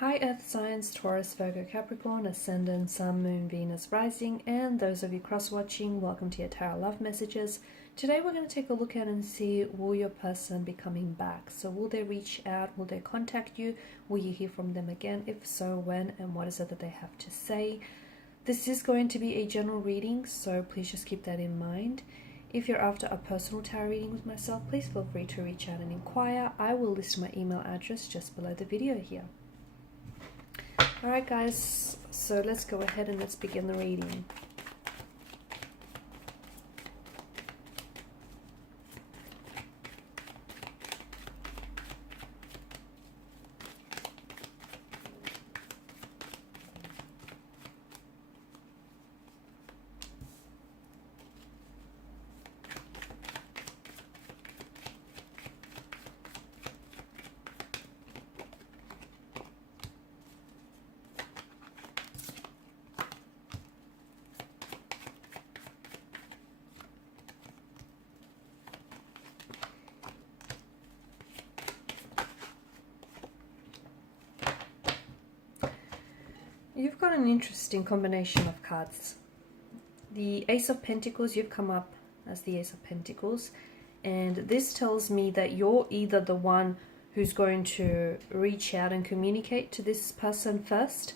Hi Earth Signs, Taurus, Virgo, Capricorn, Ascendant, Sun, Moon, Venus, Rising, and those of you cross-watching, welcome to your Tarot Love Messages. Today we're going to take a look at and see, will your person be coming back? So will they reach out? Will they contact you? Will you hear from them again? If so, when? And what is it that they have to say? This is going to be a general reading, so please just keep that in mind. If you're after a personal tarot reading with myself, please feel free to reach out and inquire. I will list my email address just below the video here. Alright guys, so let's go ahead and let's begin the reading. You've got an interesting combination of cards. The Ace of Pentacles, you've come up as the Ace of Pentacles, and this tells me that you're either the one who's going to reach out and communicate to this person first,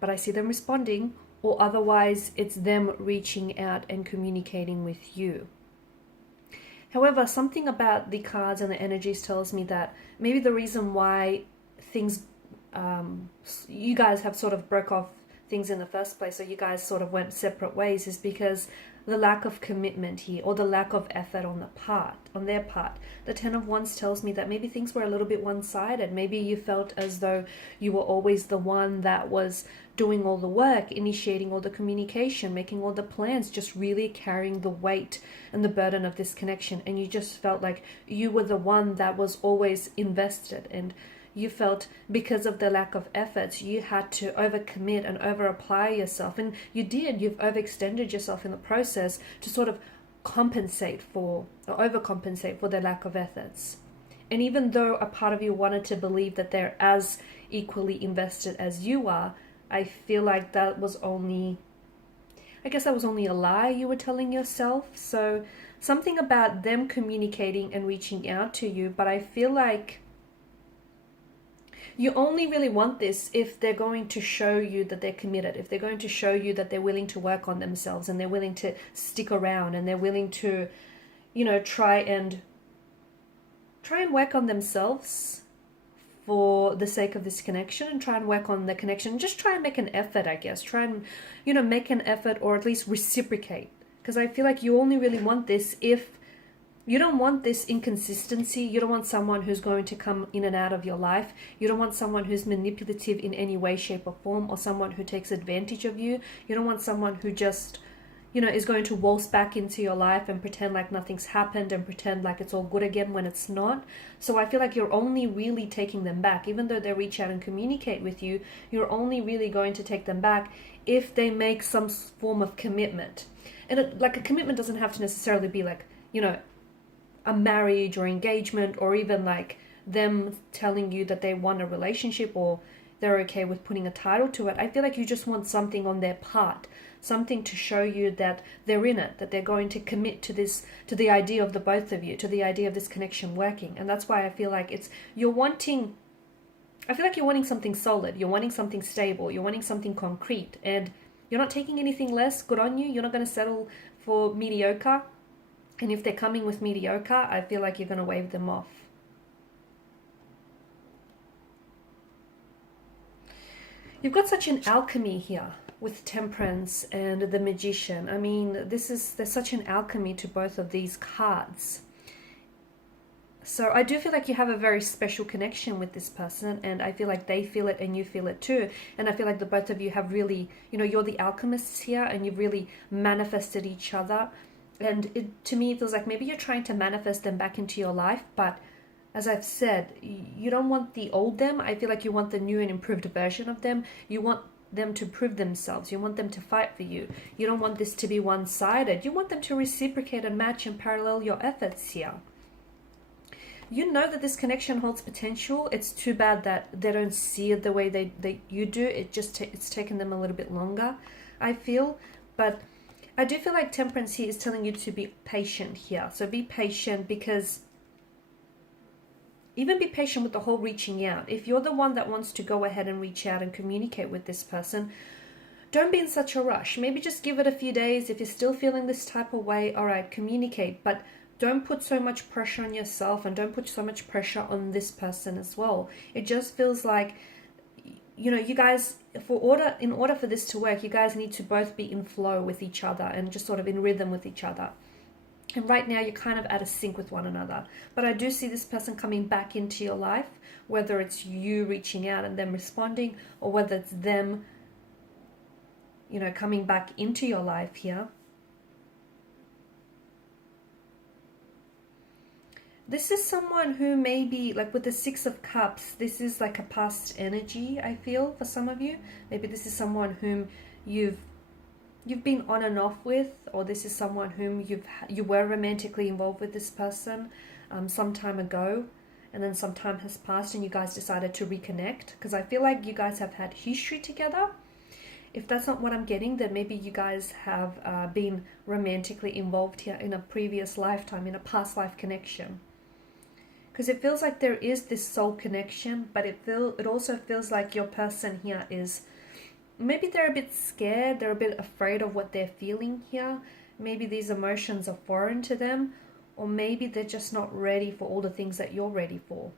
but I see them responding, or otherwise it's them reaching out and communicating with you. However, something about the cards and the energies tells me that maybe the reason why things you guys have sort of broke off things in the first place, or you guys sort of went separate ways, is because the lack of commitment here, or the lack of effort on their part. The Ten of Wands tells me that maybe things were a little bit one-sided. Maybe you felt as though you were always the one that was doing all the work, initiating all the communication, making all the plans, just really carrying the weight and the burden of this connection, and you just felt like you were the one that was always invested, and you felt because of the lack of efforts, you had to overcommit and over-apply yourself. And you did. You've overextended yourself in the process to sort of compensate for, or overcompensate for the lack of efforts. And even though a part of you wanted to believe that they're as equally invested as you are, I feel like that was only, I guess that was only a lie you were telling yourself. So something about them communicating and reaching out to you, but I feel like you only really want this if they're going to show you that they're committed, if they're going to show you that they're willing to work on themselves, and they're willing to stick around, and they're willing to, you know, try and work on themselves for the sake of this connection, and try and work on the connection. Just try and make an effort, I guess. Try and, you know, make an effort, or at least reciprocate. Because I feel like you only really want this if you don't want this inconsistency. You don't want someone who's going to come in and out of your life. You don't want someone who's manipulative in any way, shape, or form, or someone who takes advantage of you. You don't want someone who just, you know, is going to waltz back into your life and pretend like nothing's happened and pretend like it's all good again when it's not. So I feel like you're only really taking them back. Even though they reach out and communicate with you, you're only really going to take them back if they make some form of commitment. And like a commitment doesn't have to necessarily be like, you know, a marriage or engagement, or even like them telling you that they want a relationship, or they're okay with putting a title to it. I feel like you just want something on their part, something to show you that they're in it, that they're going to commit to this, to the idea of the both of you, to the idea of this connection working. And that's why I feel like you're wanting something solid, you're wanting something stable, you're wanting something concrete, and you're not taking anything less. Good on you. You're not going to settle for mediocre. And if they're coming with mediocre, I feel like you're going to wave them off. You've got such an alchemy here with Temperance and the Magician. I mean, there's such an alchemy to both of these cards. So I do feel like you have a very special connection with this person, and I feel like they feel it and you feel it too. And I feel like the both of you have really, you know, you're the alchemists here, and you've really manifested each other. And to me, it feels like maybe you're trying to manifest them back into your life. But as I've said, you don't want the old them. I feel like you want the new and improved version of them. You want them to prove themselves. You want them to fight for you. You don't want this to be one-sided. You want them to reciprocate and match and parallel your efforts here. You know that this connection holds potential. It's too bad that they don't see it the way you do. It's taken them a little bit longer, I feel. But I do feel like Temperance here is telling you to be patient here. So be patient, because even be patient with the whole reaching out. If you're the one that wants to go ahead and reach out and communicate with this person, don't be in such a rush. Maybe just give it a few days. If you're still feeling this type of way, all right, communicate. But don't put so much pressure on yourself, and don't put so much pressure on this person as well. It just feels like, you know, you guys, in order for this to work, you guys need to both be in flow with each other and just sort of in rhythm with each other. And right now you're kind of out of sync with one another. But I do see this person coming back into your life, whether it's you reaching out and them responding, or whether it's them, you know, coming back into your life here. This is someone who maybe, like with the Six of Cups, this is like a past energy, I feel, for some of you. Maybe this is someone whom you've been on and off with, or this is someone whom you were romantically involved with this person some time ago, and then some time has passed and you guys decided to reconnect, because I feel like you guys have had history together. If that's not what I'm getting, then maybe you guys have been romantically involved here in a previous lifetime, in a past life connection. Because it feels like there is this soul connection, but it also feels like your person here is, maybe they're a bit scared, they're a bit afraid of what they're feeling here. Maybe these emotions are foreign to them, or maybe they're just not ready for all the things that you're ready for.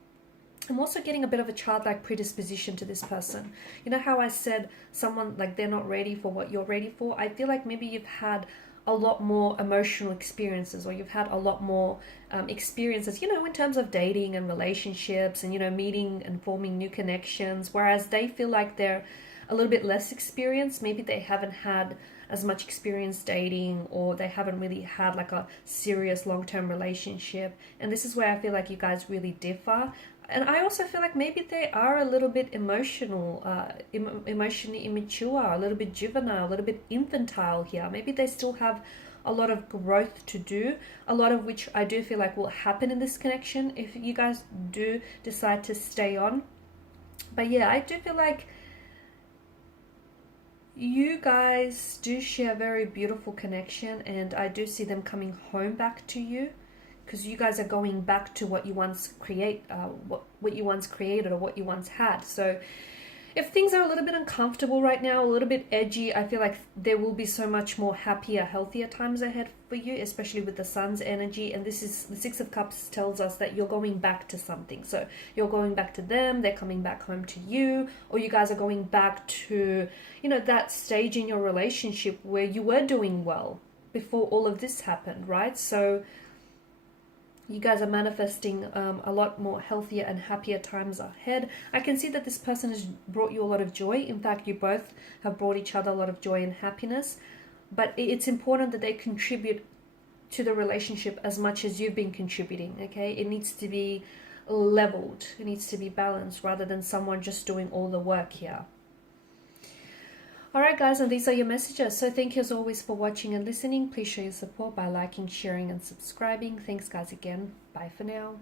I'm also getting a bit of a childlike predisposition to this person. You know how I said someone, like, they're not ready for what you're ready for? I feel like maybe you've had a lot more emotional experiences, or you've had a lot more experiences, you know, in terms of dating and relationships and, you know, meeting and forming new connections, whereas they feel like they're a little bit less experienced. Maybe they haven't had as much experience dating, or they haven't really had like a serious long-term relationship. And this is where I feel like you guys really differ. And I also feel like maybe they are a little bit emotionally immature, a little bit juvenile, a little bit infantile here. Maybe they still have a lot of growth to do, a lot of which I do feel like will happen in this connection if you guys do decide to stay on. But yeah, I do feel like you guys do share a very beautiful connection, and I do see them coming home back to you, because you guys are going back to what you once what you once created, or what you once had. So if things are a little bit uncomfortable right now, a little bit edgy, I feel like there will be so much more happier, healthier times ahead for you, especially with the Sun's energy. And this is the Six of Cups tells us that you're going back to something. So you're going back to them, they're coming back home to you, or you guys are going back to, you know, that stage in your relationship where you were doing well before all of this happened, right? So you guys are manifesting a lot more healthier and happier times ahead. I can see that this person has brought you a lot of joy. In fact, you both have brought each other a lot of joy and happiness. But it's important that they contribute to the relationship as much as you've been contributing, okay? It needs to be leveled. It needs to be balanced, rather than someone just doing all the work here. Alright guys, and these are your messages. So thank you as always for watching and listening. Please show your support by liking, sharing and subscribing. Thanks guys again. Bye for now.